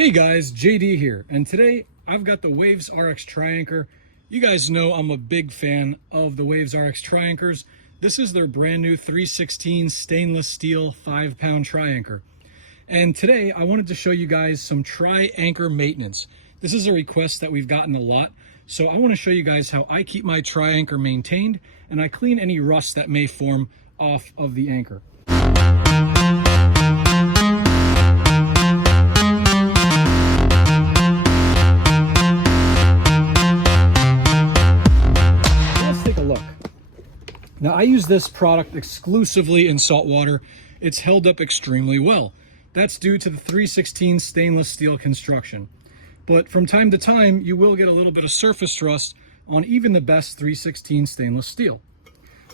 Hey guys, JD here, and today I've got the WavesRX TriAnchor. You guys know I'm a big fan of the WavesRX TriAnchors. This is their brand new 316 stainless steel 5-pound TriAnchor. And today I wanted to show you guys some TriAnchor maintenance. This is a request that we've gotten a lot, so I want to show you guys how I keep my TriAnchor maintained and I clean any rust that may form off of the anchor. Now, I use this product exclusively in salt water. It's held up extremely well. That's due to the 316 stainless steel construction. But from time to time, you will get a little bit of surface rust on even the best 316 stainless steel.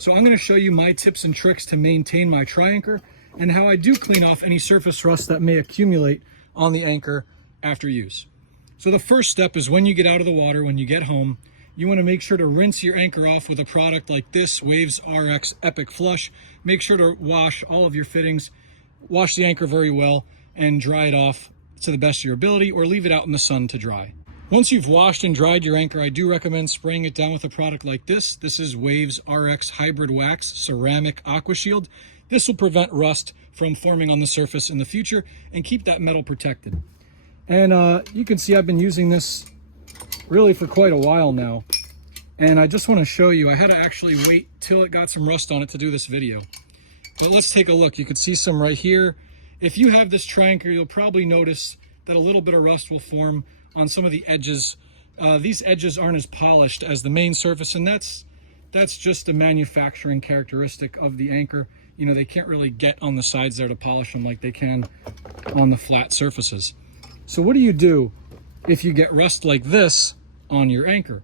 So I'm going to show you my tips and tricks to maintain my TriAnchor and how I do clean off any surface rust that may accumulate on the anchor after use. So the first step is when you get out of the water, when you get home, you want to make sure to rinse your anchor off with a product like this, WavesRX Epic Flush. Make sure to wash all of your fittings, wash the anchor very well, and dry it off to the best of your ability, or leave it out in the sun to dry. Once you've washed and dried your anchor, I do recommend spraying it down with a product like this. This is WavesRX Hybrid Wax Ceramic Aqua Shield. This will prevent rust from forming on the surface in the future and keep that metal protected. And you can see I've been using this really for quite a while now, and I just want to show you. I had to actually wait till it got some rust on it to do this video, but let's take a look. You can see some right here. If you have this TriAnchor, you'll probably notice that a little bit of rust will form on some of the edges. These edges aren't as polished as the main surface, and that's just a manufacturing characteristic of the anchor. You know, they can't really get on the sides there to polish them like they can on the flat surfaces. So what do you do if you get rust like this on your anchor?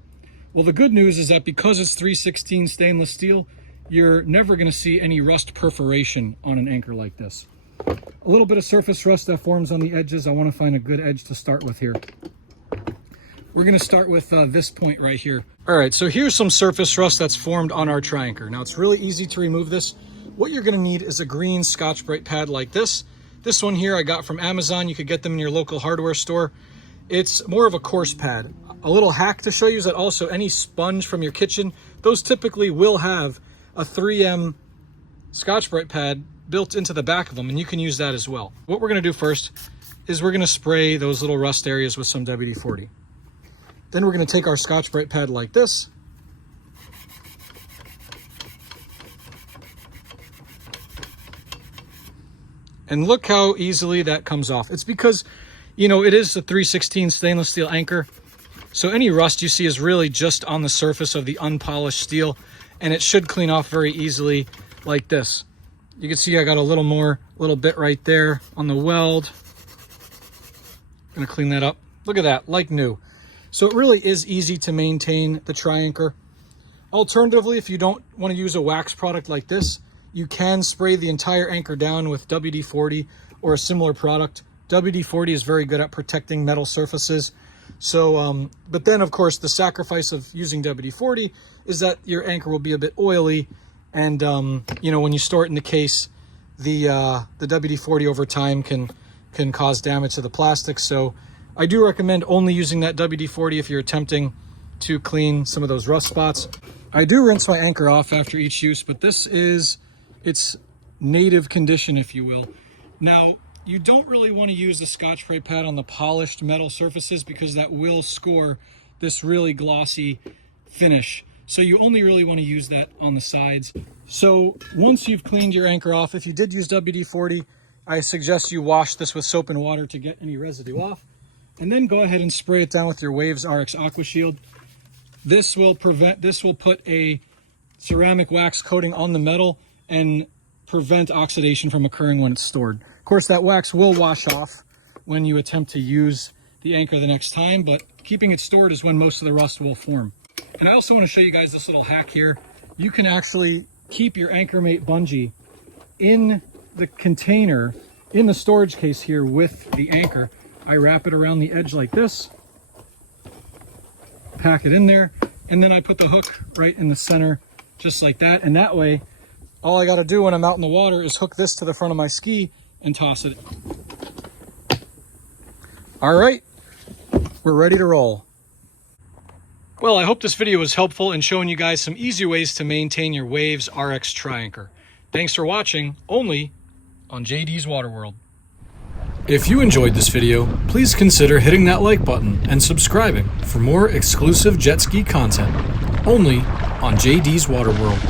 Well, the good news is that because it's 316 stainless steel, you're never going to see any rust perforation on an anchor like this. A little bit of surface rust that forms on the edges. I want to find a good edge to start with here. We're going to start with this point right here. All right, so here's some surface rust that's formed on our TriAnchor. Now, it's really easy to remove this. What you're going to need is a green Scotch-Brite pad like this. This one here I got from Amazon. You could get them in your local hardware store. It's more of a coarse pad. A little hack to show you is that also any sponge from your kitchen, those typically will have a 3M Scotch-Brite pad built into the back of them, and you can use that as well. What we're going to do first is we're going to spray those little rust areas with some WD-40. Then we're going to take our Scotch-Brite pad like this, and look how easily that comes off. It's because, you know, it is a 316 stainless steel anchor, so any rust you see is really just on the surface of the unpolished steel, and it should clean off very easily like this. You can see I got a little bit right there on the weld. Gonna clean that up. Look at that, like new. So it really is easy to maintain the TriAnchor. Alternatively, if you don't want to use a wax product like this, you can spray the entire anchor down with WD-40 or a similar product. WD-40 is very good at protecting metal surfaces. So, but then of course the sacrifice of using WD-40 is that your anchor will be a bit oily, and you know, when you store it in the case, the WD-40 over time can cause damage to the plastic. So I do recommend only using that WD-40 if you're attempting to clean some of those rust spots. I do rinse my anchor off after each use, but this is its native condition, if you will. Now, you don't really want to use the Scotch-Brite pad on the polished metal surfaces because that will score this really glossy finish. So you only really want to use that on the sides. So once you've cleaned your anchor off, if you did use WD-40, I suggest you wash this with soap and water to get any residue off. And then go ahead and spray it down with your WavesRX Aqua Shield. This will put a ceramic wax coating on the metal and prevent oxidation from occurring when it's stored. Of course, that wax will wash off when you attempt to use the anchor the next time, but keeping it stored is when most of the rust will form. And I also want to show you guys this little hack here. You can actually keep your AnchorMate bungee in the container, in the storage case here with the anchor. I wrap it around the edge like this, pack it in there, and then I put the hook right in the center just like that. And that way, all I got to do when I'm out in the water is hook this to the front of my ski and toss it. All right, we're ready to roll. Well, I hope this video was helpful in showing you guys some easy ways to maintain your WavesRX TriAnchor. Thanks for watching, only on JD's Water World. If you enjoyed this video, please consider hitting that like button and subscribing for more exclusive jet ski content, only on JD's Water World.